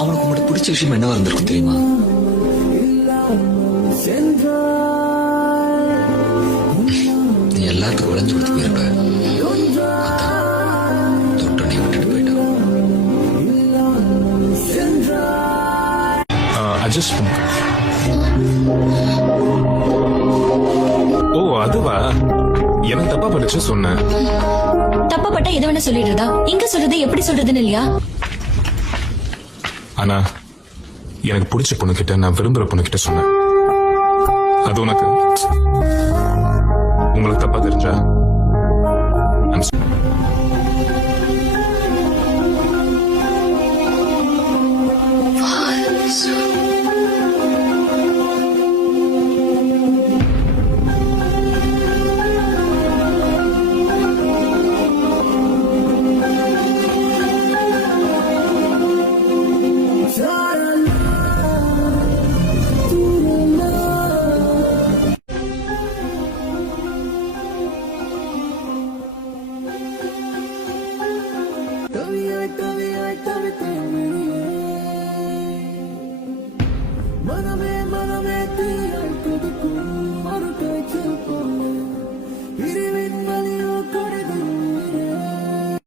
அவனுக்கு உங்கள்கிட்ட பிடிச்ச விஷயம் என்னவா இருந்திருக்கும் தெரியுமா? நீ எல்லாத்துக்கும் உழைஞ்சு கொடுத்து போயிருப்ப. தொட்டனை விட்டுட்டு போயிட்டான். அட்ஜஸ்ட் பண்ணு. ஓ அதுவா? எனக்கு தப்பா படிச்சு சொன்னேன். தப்பா பட்டா எது வேணா சொல்லிடுறதா? இங்க சொல்றது எப்படி சொல்றதுன்னு இல்லையா? ஆனா எனக்கு பிடிச்ச பொண்ணுகிட்ட, நான் விரும்புற பொண்ணுகிட்ட சொன்னேன். அது உனக்கு உங்களுக்கு தப்பா தெரிஞ்சா வாசு